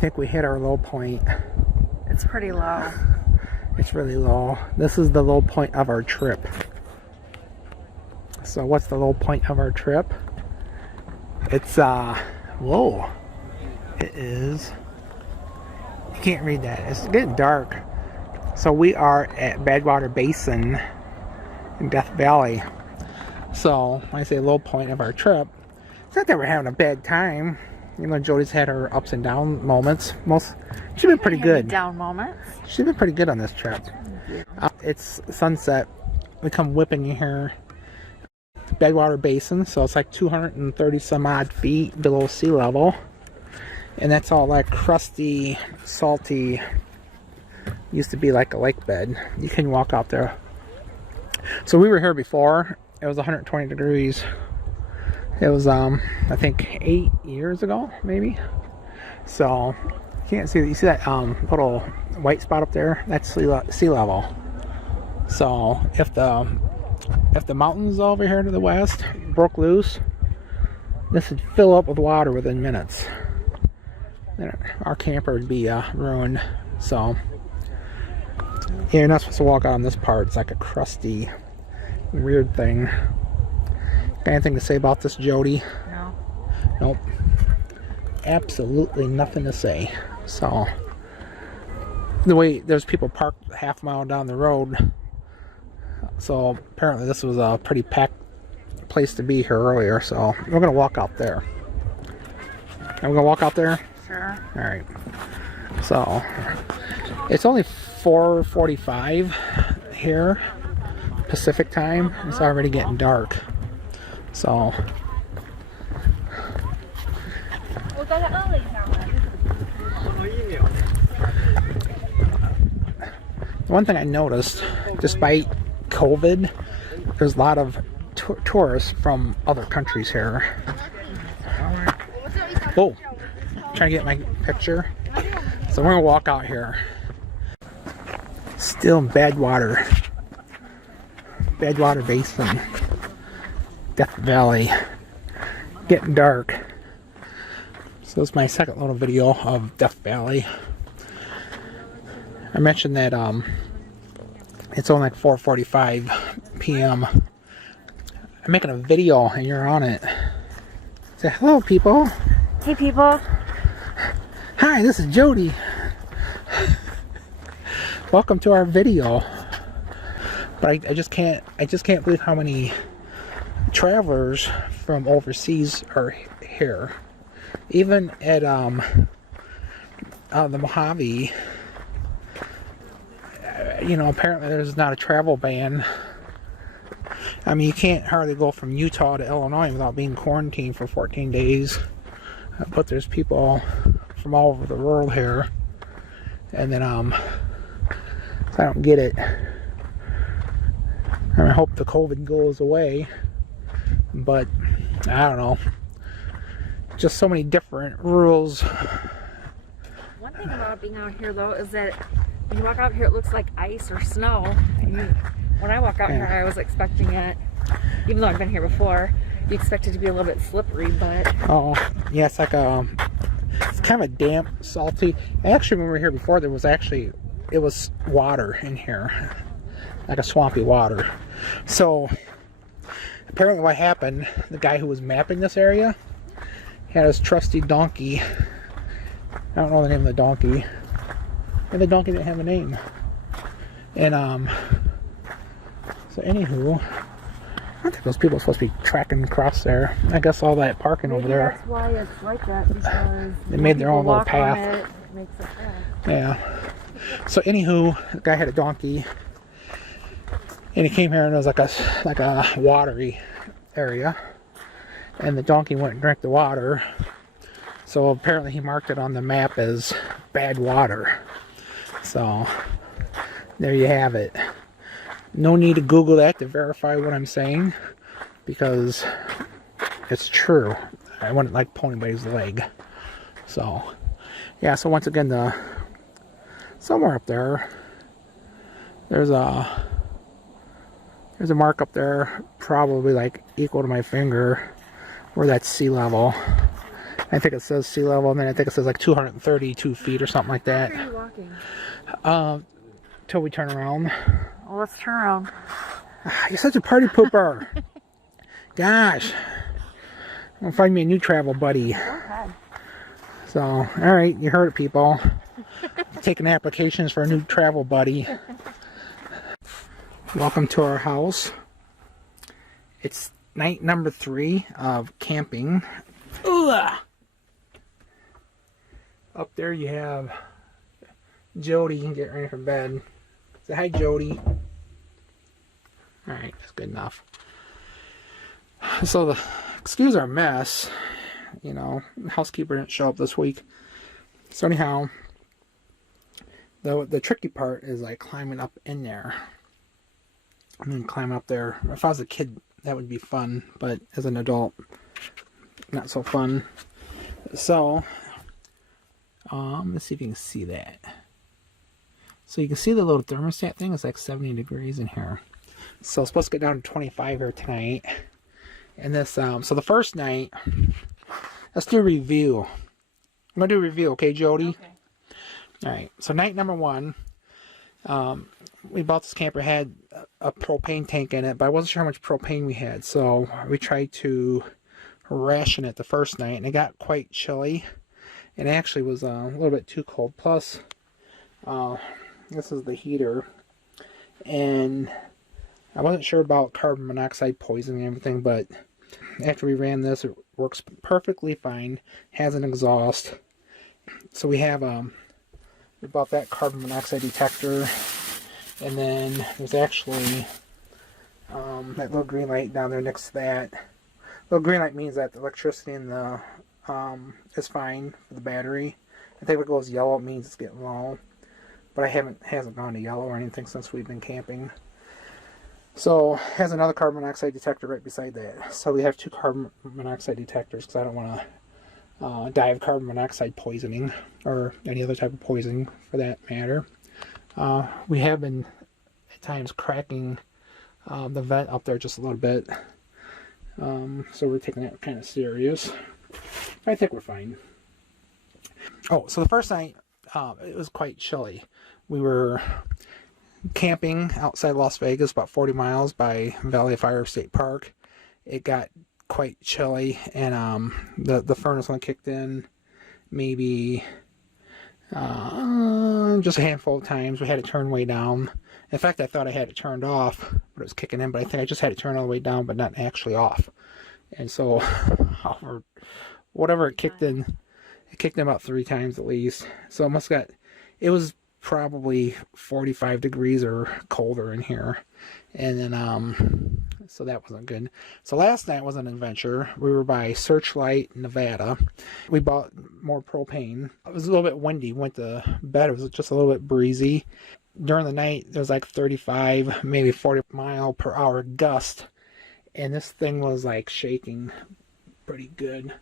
think we hit our low point. It's pretty low. It's really low. This is the low point of our trip. So what's the low point of our trip? It's whoa. It is, you can't read that. It's getting dark. So we are at Bad Water Basin in Death Valley. So when I say low point of our trip, it's not that we're having a bad time. You know, Jody's had her ups and down moments. She's been pretty good. Down moments. She's been pretty good on this trip. It's sunset. We come whipping in here. Bad Water Basin, so it's like 230 some odd feet below sea level. And that's all like crusty, salty. Used to be like a lake bed. You can walk out there. So we were here before. It was 120 degrees. It was I think 8 years ago, maybe. So you can't see. You see that little white spot up there? That's sea level. So if the mountains over here to the west broke loose, this would fill up with water within minutes. Then our camper would be ruined. So yeah, you're not supposed to walk out on this part. It's like a crusty, weird thing. Got anything to say about this, Jody? No. Nope. Absolutely nothing to say. So the way there's people parked half a mile down the road. So apparently this was a pretty packed place to be here earlier. So we're gonna walk out there. And we're gonna walk out there? Sure. Alright. So it's only 4:45 here, Pacific time. It's already getting dark. So one thing I noticed, despite COVID, there's a lot of tourists from other countries here. Whoa, trying to get my picture. So we're gonna walk out here. Still in Bad Water Basin, Death Valley, getting dark. So this is my second little video of Death Valley. I mentioned that it's only like 4:45 p.m. I'm making a video and you're on it. Say hello, people. Hey, people. Hi, this is Jody. Welcome to our video. But I just can't believe how many travelers from overseas are here. Even at the Mojave, you know, apparently there's not a travel ban. I mean, you can't hardly go from Utah to Illinois without being quarantined for 14 days. But there's people from all over the world here. And then, so I don't get it. I hope the COVID goes away. But, I don't know. Just so many different rules. One thing about being out here, though, is that when you walk out here, it looks like ice or snow. And when I walk out here, I was expecting it, even though I've been here before, you expect it to be a little bit slippery, but... Oh, yeah, it's like it's kind of a damp, salty... Actually, when we were here before, it was water in here. Like a swampy water. So, apparently what happened, the guy who was mapping this area had his trusty donkey. I don't know the name of the donkey. And the donkey didn't have a name. And, so anywho, I don't think those people are supposed to be tracking across there. I guess all that parking over there. That's why it's like that, because they made their own little path. It makes it fast. Yeah. So anywho, the guy had a donkey. And he came here and it was like a watery area. And the donkey went and drank the water. So apparently he marked it on the map as bad water. So there you have it. No need to Google that to verify what I'm saying, because it's true. I wouldn't like pull anybody's leg. So yeah, so once again, somewhere up there, there's a mark up there, probably like equal to my finger, where that's sea level. I think it says sea level, and then I think it says like 232 feet or something like that. Where are you walking? Till we turn around. Well, let's turn around. You're such a party pooper. Gosh. I'm gonna find me a new travel buddy. Go ahead. So, alright, you heard it, people. Taking applications for a new travel buddy. Welcome to our house. It's night number 3 of camping. Ugh. Up there you have Jody. You can get ready for bed. Say hi, Jody. Alright, that's good enough. So, excuse our mess. You know, the housekeeper didn't show up this week. So anyhow, the tricky part is like climbing up in there. And then climbing up there. If I was a kid, that would be fun, but as an adult, not so fun. So, let's see if you can see that. So you can see the little thermostat thing. It's like 70 degrees in here. So it's supposed to get down to 25 here tonight. And this, so the first night, let's do a review. I'm gonna do a review, okay, Jody? Okay. All right. So night number 1, we bought this camper, had a propane tank in it, but I wasn't sure how much propane we had, so we tried to ration it the first night, and it got quite chilly. It actually was a little bit too cold. Plus, this is the heater, and I wasn't sure about carbon monoxide poisoning and everything, but after we ran this, it works perfectly fine. Has an exhaust. So we have we bought that carbon monoxide detector, and then there's actually that little green light down there next to that. Little green light means that the electricity in the is fine for the battery. I think if it goes yellow, it means it's getting low. But hasn't gone to yellow or anything since we've been camping. So has another carbon monoxide detector right beside that. So we have 2 carbon monoxide detectors because I don't want to die of carbon monoxide poisoning or any other type of poisoning for that matter. We have been at times cracking the vent up there just a little bit. So we're taking that kind of serious. I think we're fine. Oh, so the first night, it was quite chilly. We were camping outside Las Vegas, about 40 miles by Valley of Fire State Park. It got quite chilly, and the furnace only kicked in maybe just a handful of times. We had it turned way down. In fact, I thought I had it turned off, but it was kicking in, but I think I just had it turned all the way down, but not actually off. And so, whatever it kicked in about 3 times at least. So it was probably 45 degrees or colder in here. And then, so that wasn't good. So last night was an adventure. We were by Searchlight, Nevada. We bought more propane. It was a little bit windy. Went to bed. It was just a little bit breezy. During the night, there was like 35, maybe 40 mile per hour gust. And this thing was like shaking pretty good.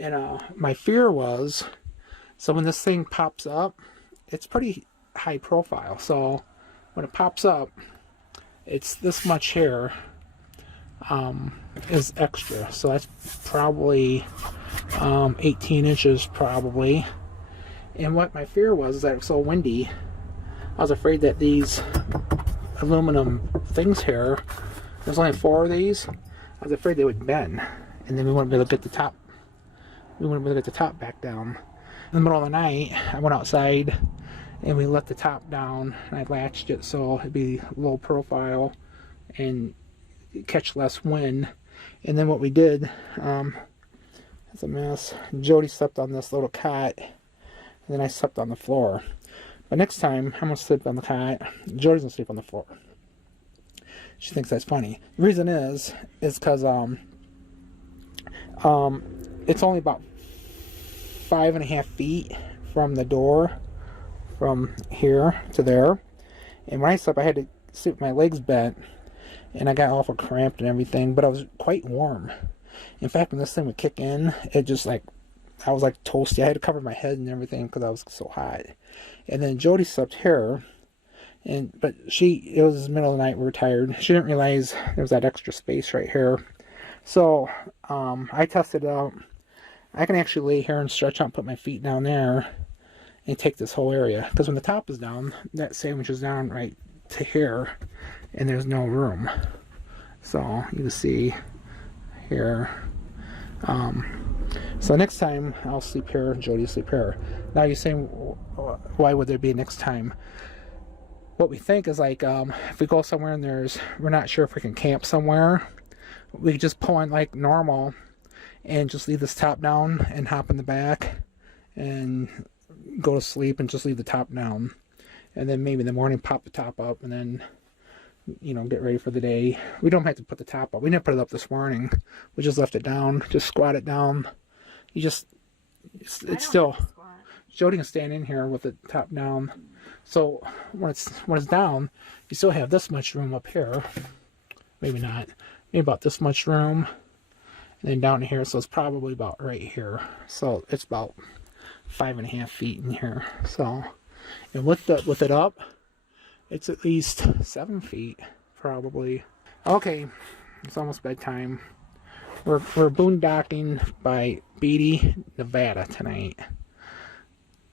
And my fear was, so when this thing pops up, it's pretty high profile. So when it pops up, it's this much here is extra. So that's probably 18 inches probably. And what my fear was is that it was so windy, I was afraid that these aluminum things here, there's only 4 of these, I was afraid they would bend. And then we wouldn't be able to get the top. We wouldn't be able to get the top back down. In the middle of the night, I went outside and we let the top down. And I latched it so it'd be low profile and catch less wind. And then what we did, it's a mess. Jody slept on this little cot, and then I slept on the floor. But next time, I'm gonna sleep on the cot. Jody's gonna sleep on the floor. She thinks that's funny. The reason is because it's only about 5.5 feet from the door, from here to there. And when I slept, I had to sleep with my legs bent, and I got awful cramped and everything, but I was quite warm. In fact, when this thing would kick in, it just like, I was like toasty. I had to cover my head and everything because I was so hot. And then Jody slept here, but it was the middle of the night, we were tired. She didn't realize there was that extra space right here. So I tested it out. I can actually lay here and stretch out and put my feet down there and take this whole area. Because when the top is down, that sandwich is down right to here, and there's no room. So you can see here. So next time I'll sleep here, Jody will sleep here. Now you're saying, why would there be next time? What we think is like, if we go somewhere and we're not sure if we can camp somewhere, we could just pull on like normal and just leave this top down and hop in the back and go to sleep and just leave the top down. And then maybe in the morning pop the top up and then, you know, get ready for the day. We don't have to put the top up. We didn't put it up this morning. We just left it down. Just squat it down. You just, it's still, Jody can stand in here with the top down. So when it's down, you still have this much room up here. Maybe not. Maybe about this much room. And then down here, so it's probably about right here. So it's about 5.5 feet in here. So, and with it up, it's at least 7 feet, probably. Okay, it's almost bedtime. We're boondocking by Beatty, Nevada tonight.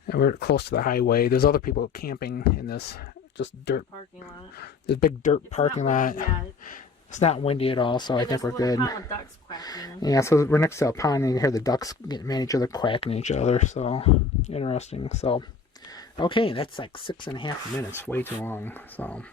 And we're close to the highway. There's other people camping in this just dirt parking lot. This big dirt parking lot. It's not windy at all, so I think we're good. Ducks quacking. Yeah, so we're next to a pond and you hear the ducks getting at each other, quacking each other. So interesting. So okay, that's like 6.5 minutes, way too long. So